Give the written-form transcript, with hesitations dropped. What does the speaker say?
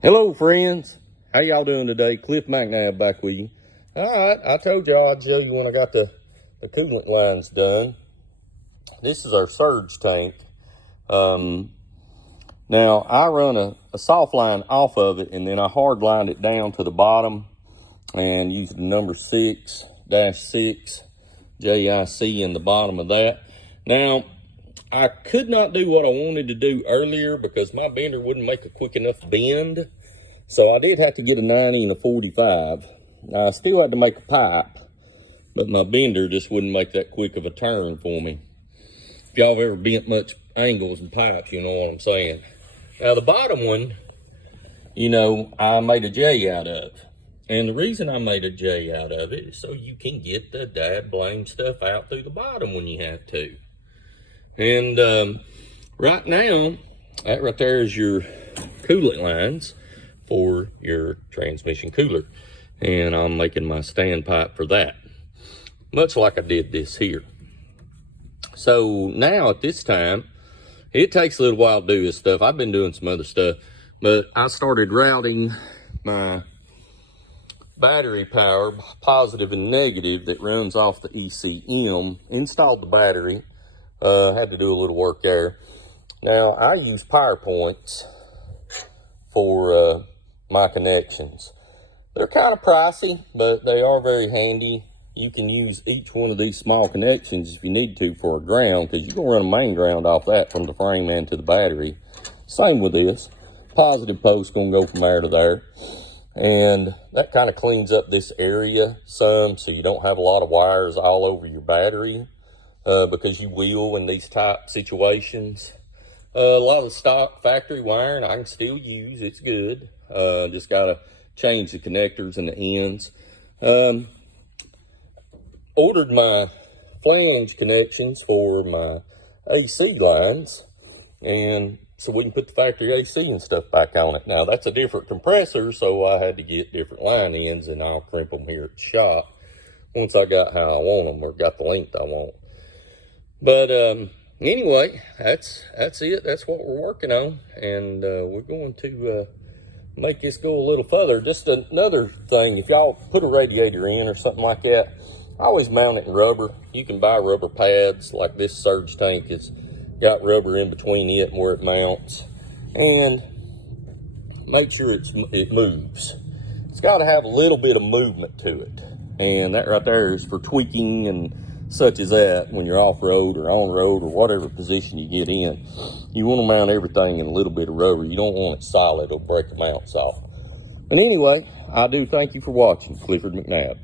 Hello friends, how y'all doing today? Cliff McNabb back with you. All right, I told y'all I'd show you when I got the coolant lines done. This is our surge tank. Now I run a soft line off of it, and then I hard lined it down to the bottom and used the number 6-6 JIC in the bottom of that. Now I could not do what I wanted to do earlier because my bender wouldn't make a quick enough bend. So I did have to get a 90 and a 45. I still had to make a pipe, but my bender just wouldn't make that quick of a turn for me. If y'all have ever bent much angles and pipes, you know what I'm saying. Now the bottom one, you know, I made a J out of. And the reason I made a J out of it is so you can get the dad blame stuff out through the bottom when you have to. And right now, that right there is your coolant lines for your transmission cooler. And I'm making my standpipe for that, much like I did this here. So now at this time, it takes a little while to do this stuff. I've been doing some other stuff, but I started routing my battery power, positive and negative, that runs off the ECM, installed the battery. Had to do a little work there. Now I use PowerPoints for my connections. They're kind of pricey, but they are very handy. You can use each one of these small connections if you need to for a ground, because you're gonna run a main ground off that from the frame end to the battery. Same with this. Positive post gonna go from there to there. And that kind of cleans up this area some, so you don't have a lot of wires all over your battery. Because you will in these type situations. A lot of the stock factory wiring I can still use, it's good. Just gotta change the connectors and the ends. Ordered my flange connections for my AC lines, and so we can put the factory AC and stuff back on it. Now that's a different compressor, so I had to get different line ends, and I'll crimp them here at the shop once I got how I want them, or got the length I want. But anyway, that's it. That's what we're working on, and we're going to make this go a little further. Just another thing, if y'all put a radiator in or something like that, I always mount it in rubber. You can buy rubber pads, like this surge tank has got rubber in between it and where it mounts, and make sure it moves. It's got to have a little bit of movement to it, and that right there is for tweaking and such as that when you're off-road or on-road or whatever position you get in. You want to mount everything in a little bit of rubber. You don't want it solid or break the mounts off. But anyway, I do thank you for watching. Clifford McNabb.